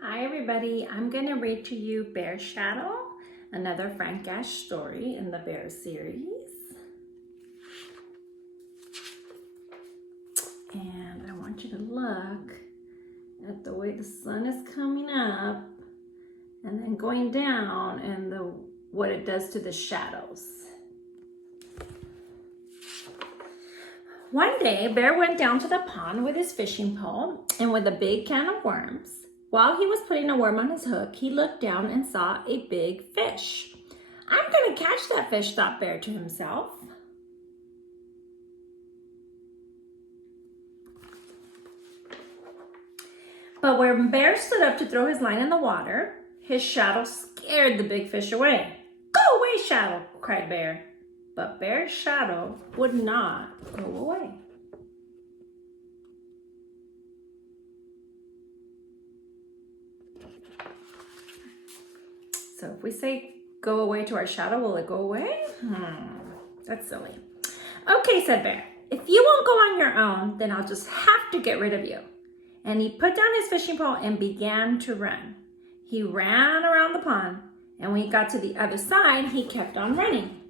Hi everybody, I'm going to read to you Bear Shadow, another Frank Ash story in the Bear series. And I want you to look at the way the sun is coming up and then going down and what it does to the shadows. One day, Bear went down to the pond with his fishing pole and with a big can of worms. While he was putting a worm on his hook, he looked down and saw a big fish. I'm going to catch that fish, thought Bear to himself. But when Bear stood up to throw his line in the water, his shadow scared the big fish away. Go away, shadow, cried Bear. But Bear's shadow would not go away. So if we say go away to our shadow, will it go away? That's silly. Okay, said Bear. If you won't go on your own, then I'll just have to get rid of you. And he put down his fishing pole and began to run. He ran around the pond, and when he got to the other side, he kept on running.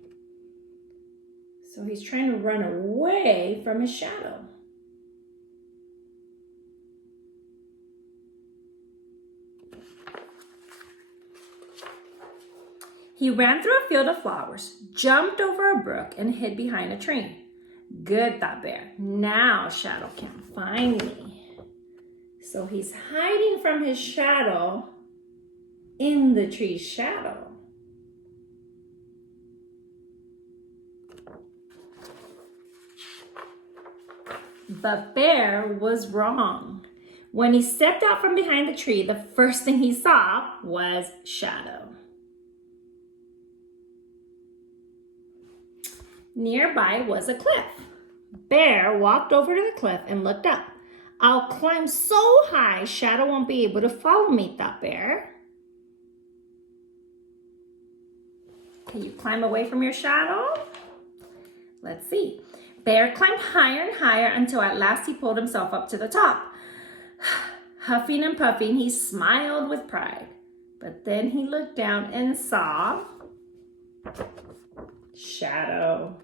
So he's trying to run away from his shadow. He ran through a field of flowers, jumped over a brook, and hid behind a tree. Good, thought Bear. Now Shadow can't find me. So he's hiding from his shadow in the tree's shadow. But Bear was wrong. When he stepped out from behind the tree, the first thing he saw was Shadow. Nearby was a cliff. Bear walked over to the cliff and looked up. I'll climb so high, Shadow won't be able to follow me, thought Bear. Can you climb away from your shadow? Let's see. Bear climbed higher and higher until at last he pulled himself up to the top. Huffing and puffing, he smiled with pride. But then he looked down and saw Shadow.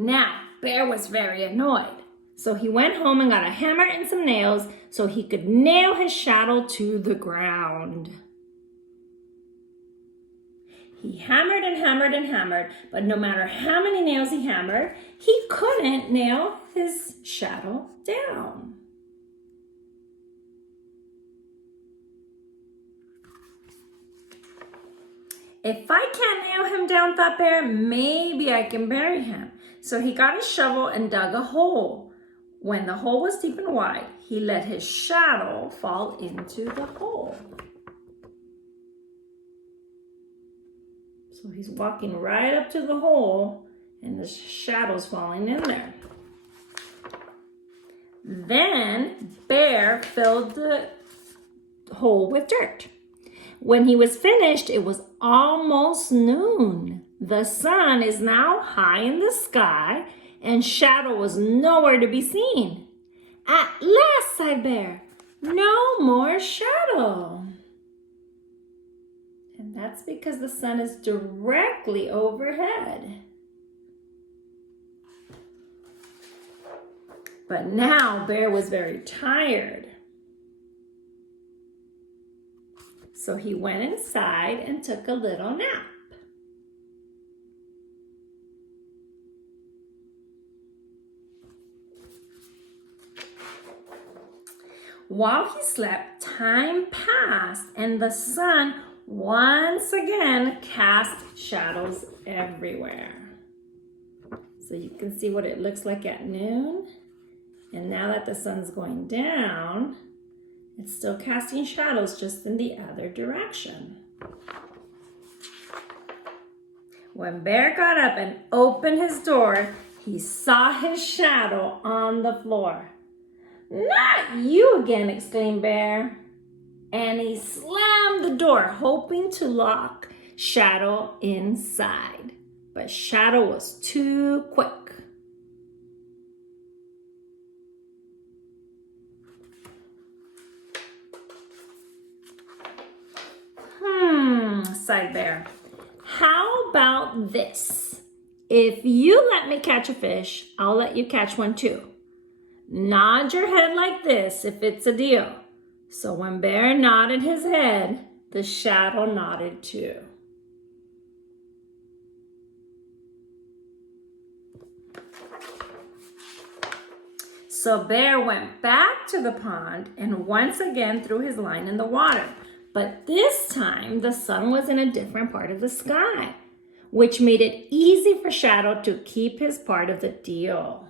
Now, Bear was very annoyed. So he went home and got a hammer and some nails so he could nail his shadow to the ground. He hammered and hammered and hammered, but no matter how many nails he hammered, he couldn't nail his shadow down. If I can't nail him down, thought Bear, maybe I can bury him. So he got his shovel and dug a hole. When the hole was deep and wide, he let his shadow fall into the hole. So he's walking right up to the hole and the shadow's falling in there. Then Bear filled the hole with dirt. When he was finished, it was almost noon. The sun is now high in the sky, and Shadow was nowhere to be seen. At last, sighed Bear, no more shadow. And that's because the sun is directly overhead. But now Bear was very tired. So he went inside and took a little nap. While he slept, time passed and the sun once again cast shadows everywhere. So you can see what it looks like at noon. And now that the sun's going down, it's still casting shadows just in the other direction. When Bear got up and opened his door, he saw his shadow on the floor. Not you again, exclaimed Bear. And he slammed the door, hoping to lock Shadow inside. But Shadow was too quick. Sighed Bear. How about this? If you let me catch a fish, I'll let you catch one too. Nod your head like this if it's a deal. So when Bear nodded his head, the Shadow nodded too. So Bear went back to the pond and once again threw his line in the water. But this time the sun was in a different part of the sky, which made it easy for Shadow to keep his part of the deal.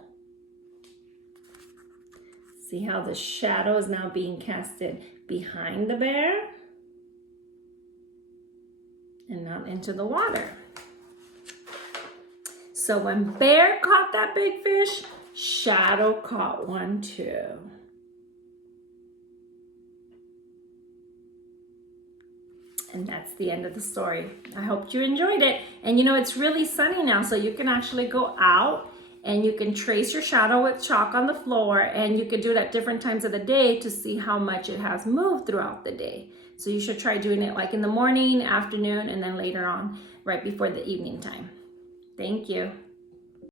See how the shadow is now being casted behind the bear and not into the water. So when Bear caught that big fish, Shadow caught one too. And that's the end of the story. I hope you enjoyed it. And you know, it's really sunny now, so you can actually go out and you can trace your shadow with chalk on the floor, and you can do it at different times of the day to see how much it has moved throughout the day. So you should try doing it like in the morning, afternoon, and then later on, right before the evening time. Thank you.